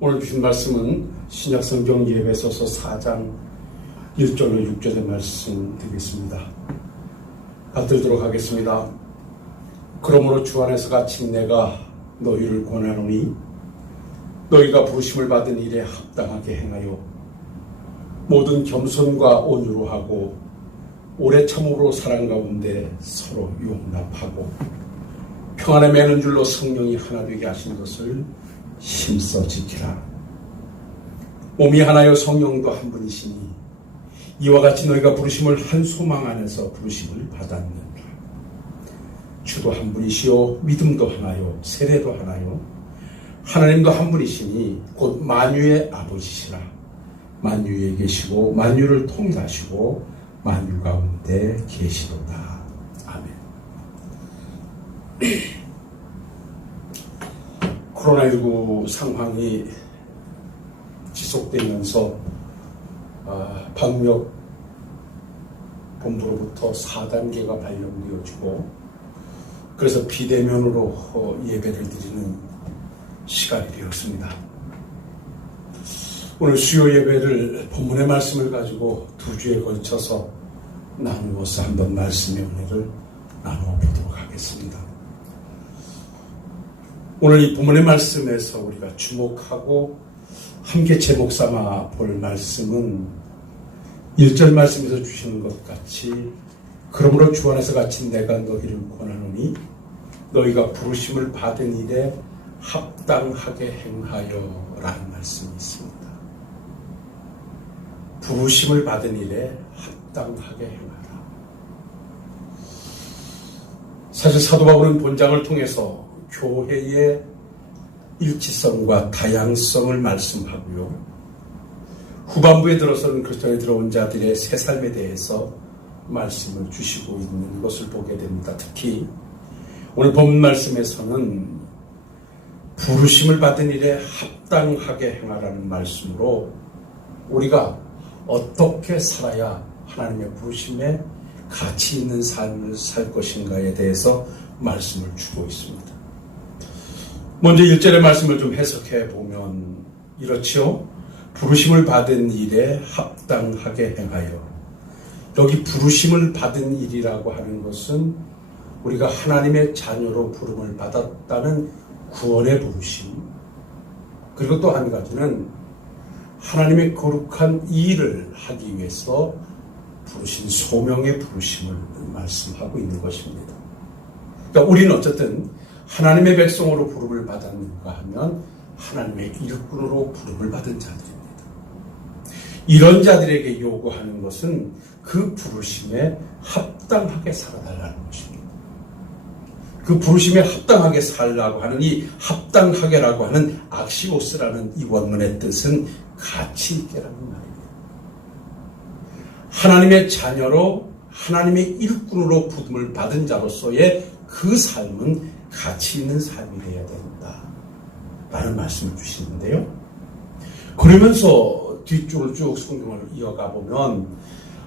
오늘 주신 말씀은 신약성경 예배소서 4장 1절로 6절의 말씀 드리겠습니다. 받들도록 하겠습니다. 그러므로 주 안에서 갇힌 내가 너희를 권하노니 너희가 부르심을 받은 일에 합당하게 행하여 모든 겸손과 온유로 하고 오래 참음으로 사랑 가운데 서로 용납하고 평안에 매는 줄로 성령이 하나 되게 하신 것을 힘써 지키라. 몸이 하나요 성령도 한 분이시니 이와 같이 너희가 부르심을 한 소망 안에서 부르심을 받았느니라. 주도 한 분이시요 믿음도 하나요 세례도 하나요 하나님도 한 분이시니 곧 만유의 아버지시라. 만유에 계시고 만유를 통일하시고 만유 가운데 계시도다. 아멘. 코로나19 상황이 지속되면서 방역 본부로부터 4단계가 발령되어지고 그래서 비대면으로 예배를 드리는 시간이 되었습니다. 오늘 수요 예배를 본문의 말씀을 가지고 2주에 걸쳐서 나누어서 한번 말씀의 은혜를 나누어 보도록 하겠습니다. 오늘 이 본문의 말씀에서 우리가 주목하고 함께 제목 삼아 볼 말씀은 1절 말씀에서 주시는 것 같이 그러므로 주 안에서 갇힌 내가 너희를 권하노니 너희가 부르심을 받은 일에 합당하게 행하여 라는 말씀이 있습니다. 부르심을 받은 일에 합당하게 행하라. 사실 사도 바울은 본장을 통해서 교회의 일치성과 다양성을 말씀하고요. 후반부에 들어서는 그리스도에 들어온 자들의 새 삶에 대해서 말씀을 주시고 있는 것을 보게 됩니다. 특히 오늘 본 말씀에서는 부르심을 받은 일에 합당하게 행하라는 말씀으로 우리가 어떻게 살아야 하나님의 부르심에 가치 있는 삶을 살 것인가에 대해서 말씀을 주고 있습니다. 먼저 1절의 말씀을 좀 해석해 보면 이렇지요. 부르심을 받은 일에 합당하게 행하여. 여기 부르심을 받은 일이라고 하는 것은 우리가 하나님의 자녀로 부름을 받았다는 구원의 부르심, 그리고 또 한 가지는 하나님의 거룩한 일을 하기 위해서 부르신 소명의 부르심을 말씀하고 있는 것입니다. 그러니까 우리는 어쨌든 하나님의 백성으로 부름을 받았는가 하면 하나님의 일꾼으로 부름을 받은 자들입니다. 이런 자들에게 요구하는 것은 그 부르심에 합당하게 살아달라는 것입니다. 그 부르심에 합당하게 살라고 하는 이 합당하게라고 하는 악시오스라는 이 원문의 뜻은 가치 있게라는 말입니다. 하나님의 자녀로 하나님의 일꾼으로 부름을 받은 자로서의 그 삶은 가치 있는 삶이 되어야 된다 라는 말씀을 주시는데요. 그러면서 뒷줄을 쭉 성경을 이어가 보면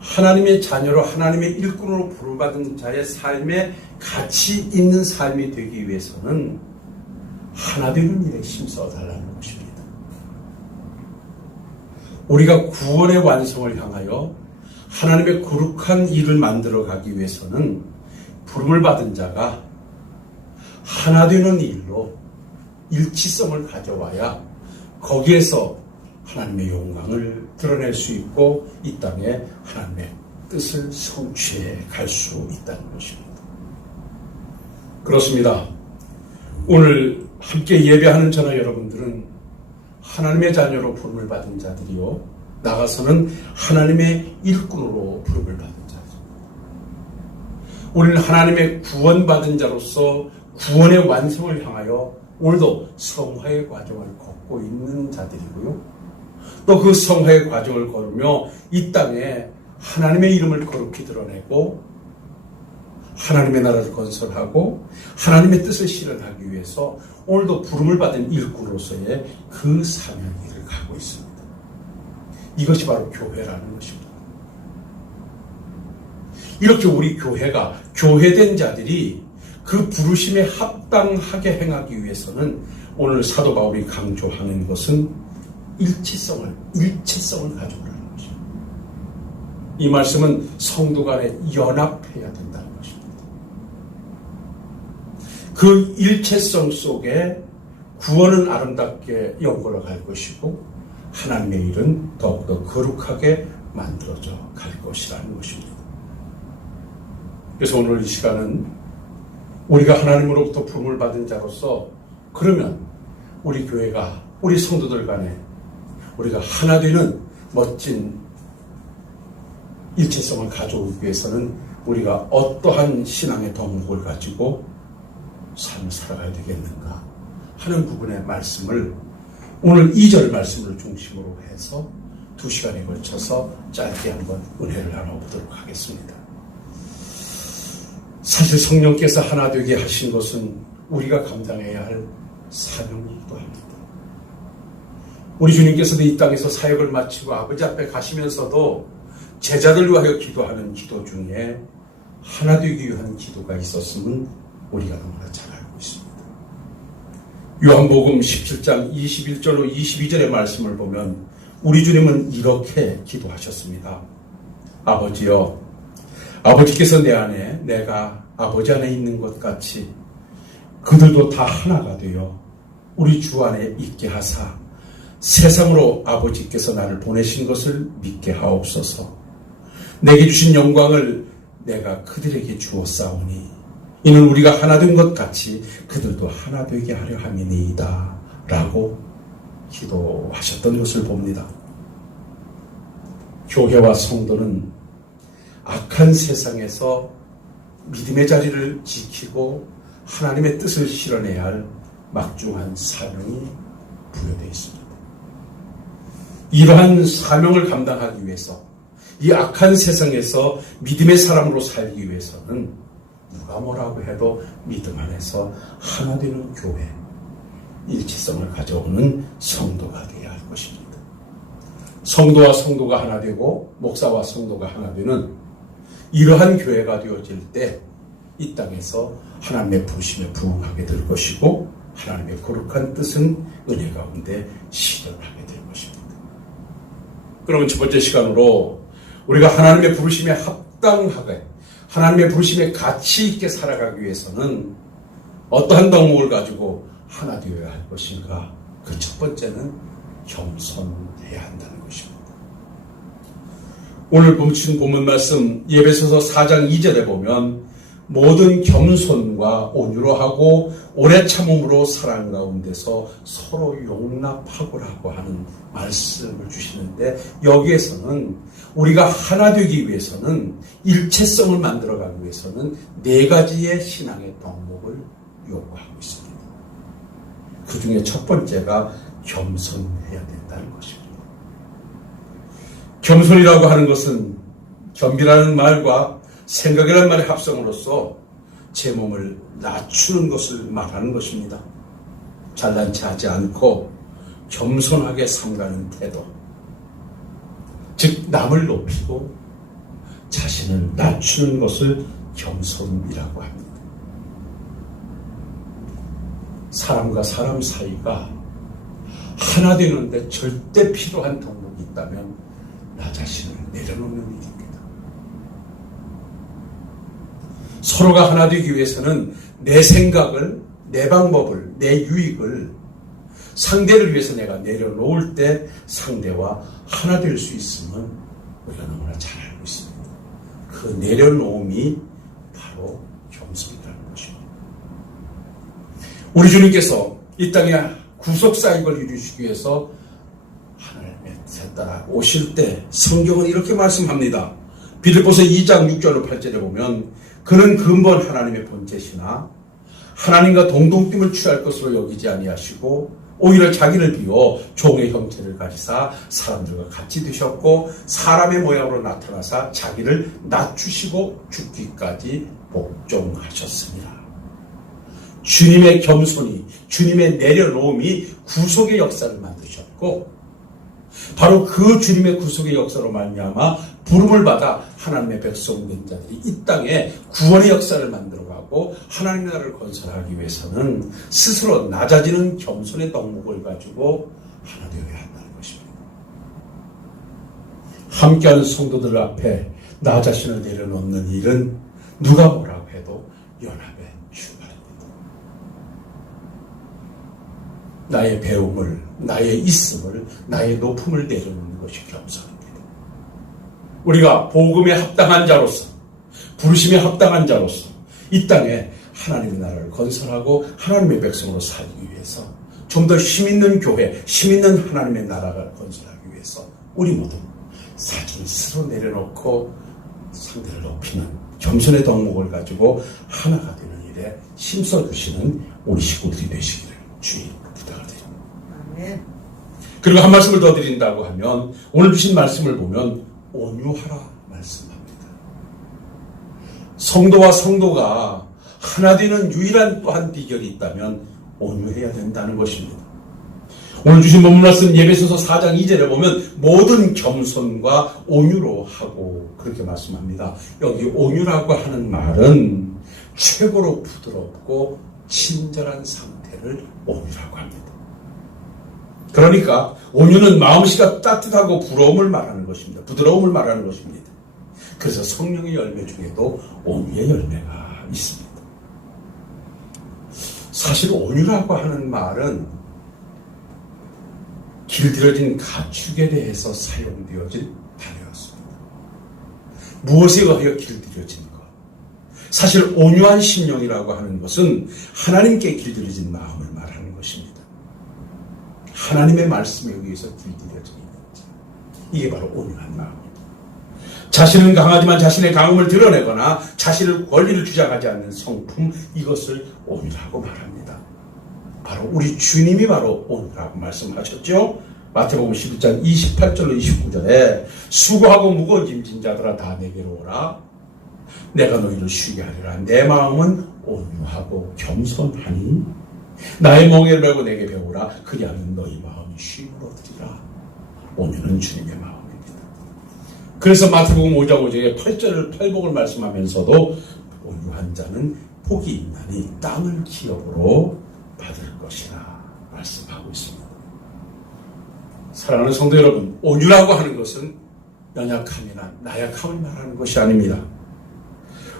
하나님의 자녀로 하나님의 일꾼으로 부름받은 자의 삶에 가치 있는 삶이 되기 위해서는 하나 되는 일에 힘써달라는 것입니다. 우리가 구원의 완성을 향하여 하나님의 거룩한 일을 만들어가기 위해서는 부름을 받은 자가 하나 되는 일로 일치성을 가져와야 거기에서 하나님의 영광을 드러낼 수 있고 이 땅에 하나님의 뜻을 성취해 갈 수 있다는 것입니다. 그렇습니다. 오늘 함께 예배하는 저나 여러분들은 하나님의 자녀로 부름을 받은 자들이요, 나가서는 하나님의 일꾼으로 부름을 받은 자들입니다. 우리는 하나님의 구원받은 자로서 구원의 완성을 향하여 오늘도 성화의 과정을 걷고 있는 자들이고요. 또 그 성화의 과정을 걸으며 이 땅에 하나님의 이름을 거룩히 드러내고 하나님의 나라를 건설하고 하나님의 뜻을 실현하기 위해서 오늘도 부름을 받은 일꾼으로서의 그 사명의 길을 가고 있습니다. 이것이 바로 교회라는 것입니다. 이렇게 우리 교회가 교회된 자들이 그 부르심에 합당하게 행하기 위해서는 오늘 사도 바울이 강조하는 것은 일체성을 가져오라는 것입니다. 이 말씀은 성도 간에 연합해야 된다는 것입니다. 그 일체성 속에 구원은 아름답게 연걸어 갈 것이고 하나님의 일은 더욱더 거룩하게 만들어져 갈 것이라는 것입니다. 그래서 오늘 이 시간은 우리가 하나님으로부터 부름을 받은 자로서 그러면 우리 교회가 우리 성도들 간에 우리가 하나 되는 멋진 일체성을 가져오기 위해서는 우리가 어떠한 신앙의 덕목을 가지고 삶을 살아가야 되겠는가 하는 부분의 말씀을 오늘 2절 말씀을 중심으로 해서 2시간에 걸쳐서 짧게 한번 은혜를 나눠보도록 하겠습니다. 사실 성령께서 하나 되게 하신 것은 우리가 감당해야 할 사명이기도 합니다. 우리 주님께서도 이 땅에서 사역을 마치고 아버지 앞에 가시면서도 제자들 위하여 기도하는 기도 중에 하나 되기 위한 기도가 있었음은 우리가 너무나 잘 알고 있습니다. 요한복음 17장 21절로 22절의 말씀을 보면 우리 주님은 이렇게 기도하셨습니다. 아버지여, 아버지께서 내 안에 내가 아버지 안에 있는 것 같이 그들도 다 하나가 되어 우리 주 안에 있게 하사 세상으로 아버지께서 나를 보내신 것을 믿게 하옵소서. 내게 주신 영광을 내가 그들에게 주었사오니 이는 우리가 하나 된 것 같이 그들도 하나 되게 하려 함이니이다 라고 기도하셨던 것을 봅니다. 교회와 성도는 악한 세상에서 믿음의 자리를 지키고 하나님의 뜻을 실현해야 할 막중한 사명이 부여되어 있습니다. 이러한 사명을 감당하기 위해서 이 악한 세상에서 믿음의 사람으로 살기 위해서는 누가 뭐라고 해도 믿음 안에서 하나 되는 교회, 일치성을 가져오는 성도가 되어야 할 것입니다. 성도와 성도가 하나 되고 목사와 성도가 하나 되는 이러한 교회가 되어질 때 이 땅에서 하나님의 부르심에 부응하게 될 것이고 하나님의 거룩한 뜻은 은혜 가운데 실현하게 될 것입니다. 그러면 첫 번째 시간으로 우리가 하나님의 부르심에 합당하게 하나님의 부르심에 가치 있게 살아가기 위해서는 어떠한 덕목을 가지고 하나 되어야 할 것인가? 그 첫 번째는 겸손해야 한다는 것입니다. 오늘 멈춘 본문 말씀 에베소서 4장 2절에 보면 모든 겸손과 온유로 하고 오래 참음으로 사랑 가운데서 서로 용납하고라고 하는 말씀을 주시는데 여기에서는 우리가 하나 되기 위해서는 일체성을 만들어가기 위해서는 4가지의 신앙의 덕목을 요구하고 있습니다. 그 중에 첫 번째가 겸손해야 된다는 것입니다. 겸손이라고 하는 것은 겸비라는 말과 생각이라는 말의 합성으로서 제 몸을 낮추는 것을 말하는 것입니다. 잘난 체 하지 않고 겸손하게 삼가는 태도, 즉 남을 높이고 자신을 낮추는 것을 겸손이라고 합니다. 사람과 사람 사이가 하나 되는데 절대 필요한 덕목이 있다면 나 자신을 내려놓는 일입니다. 서로가 하나 되기 위해서는 내 생각을, 내 방법을, 내 유익을 상대를 위해서 내가 내려놓을 때 상대와 하나 될 수 있음은 우리가 너무나 잘 알고 있습니다. 그 내려놓음이 바로 겸손이라는 것입니다. 우리 주님께서 이 땅에 구속사역을 이루시기 위해서 하나님의 뜻에 따라 오실 때 성경은 이렇게 말씀합니다. 빌립보서 2장 6절로 8절에 보면 그는 근본 하나님의 본체시나 하나님과 동등됨을 취할 것으로 여기지 아니하시고 오히려 자기를 비워 종의 형체를 가지사 사람들과 같이 되셨고 사람의 모양으로 나타나사 자기를 낮추시고 죽기까지 복종하셨습니다. 주님의 겸손이, 주님의 내려놓음이 구속의 역사를 만드셨고 바로 그 주님의 구속의 역사로 말미암아 부름을 받아 하나님의 백성 된 자들이 이 땅에 구원의 역사를 만들어가고 하나님의 나라를 건설하기 위해서는 스스로 낮아지는 겸손의 덕목을 가지고 하나 되어야 한다는 것입니다. 함께하는 성도들 앞에 나 자신을 내려놓는 일은 누가 뭐라고 해도 연합의 출발입니다. 나의 배움을, 나의 있음을, 나의 높음을 내려놓는 것이 겸손입니다. 우리가 복음에 합당한 자로서, 부르심에 합당한 자로서 이 땅에 하나님의 나라를 건설하고 하나님의 백성으로 살기 위해서 좀 더 힘있는 교회, 힘있는 하나님의 나라를 건설하기 위해서 우리 모두 자신을 스스로 내려놓고 상대를 높이는 겸손의 덕목을 가지고 하나가 되는 일에 힘써주시는 우리 식구들이 되시기를 주의 부탁을 드립니다. 아멘. 그리고 한 말씀을 더 드린다고 하면 오늘 주신 말씀을 보면 온유하라 말씀합니다. 성도와 성도가 하나 되는 유일한 또한 비결이 있다면 온유해야 된다는 것입니다. 오늘 주신 본문 말씀 예배소서 4장 2절에 보면 모든 겸손과 온유로 하고 그렇게 말씀합니다. 여기 온유라고 하는 말은 최고로 부드럽고 친절한 상태를 온유라고 합니다. 그러니까 온유는 마음씨가 따뜻하고 부러움을 말하는 것입니다. 부드러움을 말하는 것입니다. 그래서 성령의 열매 중에도 온유의 열매가 있습니다. 사실 온유라고 하는 말은 길들여진 가축에 대해서 사용되어진 단어였습니다. 무엇에 의하여 길들여진 것? 사실 온유한 심령이라고 하는 것은 하나님께 길들여진 마음을 말하는 것입니다. 하나님의 말씀에 의해서 길들여진 것. 이게 바로 온유한 마음입니다. 자신은 강하지만 자신의 강함을 드러내거나 자신의 권리를 주장하지 않는 성품, 이것을 온유라고 말합니다. 바로 우리 주님이 바로 온유라고 말씀하셨죠. 마태복음 11장 28절로 29절에 수고하고 무거운 짐진 자들아 다 내게로 오라. 내가 너희를 쉬게 하리라. 내 마음은 온유하고 겸손하니 나의 멍에를 메고 내게 배우라. 그리하면 너희 마음이 쉼을 얻으리라. 온유는 주님의 마음입니다. 그래서 마태복음 5장 5절에 8절을 팔복을 말씀하면서도 온유한 자는 복이 있나니 땅을 기업으로 받을 것이라 말씀하고 있습니다. 사랑하는 성도 여러분, 온유라고 하는 것은 연약함이나 나약함을 말하는 것이 아닙니다.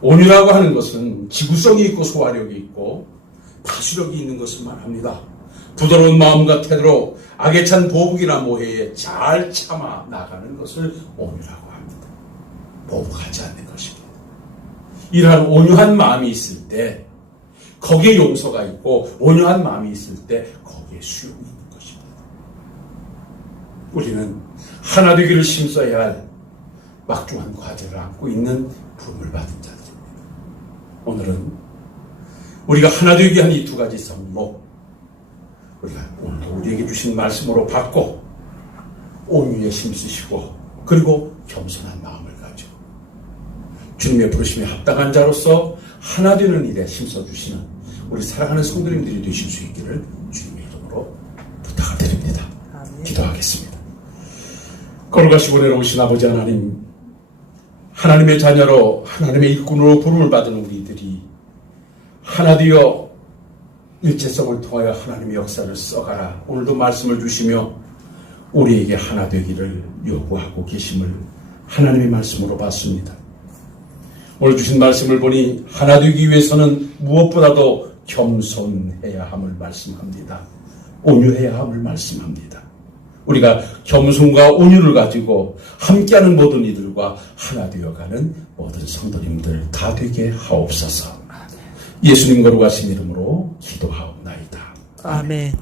온유라고 하는 것은 지구성이 있고 소화력이 있고 파수력이 있는 것을 말합니다. 부드러운 마음과 태도로 악에 찬 보복이나 모해에 잘 참아 나가는 것을 온유라고 합니다. 보복하지 않는 것입니다. 이러한 온유한 마음이 있을 때 거기에 용서가 있고 온유한 마음이 있을 때 거기에 수용이 있는 것입니다. 우리는 하나 되기를 힘써야 할 막중한 과제를 안고 있는 부름을 받은 자들입니다. 오늘은 우리가 하나 되기 위한 이 두 가지 성목, 우리가 오늘 우리에게 주신 말씀으로 받고 온유에 힘쓰시고 그리고 겸손한 마음을 가지고 주님의 부르심에 합당한 자로서 하나 되는 일에 힘써주시는 우리 사랑하는 성도님들이 되실 수 있기를 주님의 이름으로 부탁을 드립니다. 아멘. 기도하겠습니다. 거룩하시고 내려오신 아버지 하나님, 하나님의 자녀로 하나님의 일꾼으로 부름을 받은 우리들이 하나 되어 일체성을 통하여 하나님의 역사를 써가라. 오늘도 말씀을 주시며 우리에게 하나 되기를 요구하고 계심을 하나님의 말씀으로 봤습니다. 오늘 주신 말씀을 보니 하나 되기 위해서는 무엇보다도 겸손해야 함을 말씀합니다. 온유해야 함을 말씀합니다. 우리가 겸손과 온유를 가지고 함께하는 모든 이들과 하나 되어가는 모든 성도님들 다 되게 하옵소서. 예수님 거룩하신 이름으로 기도하옵나이다. 아멘.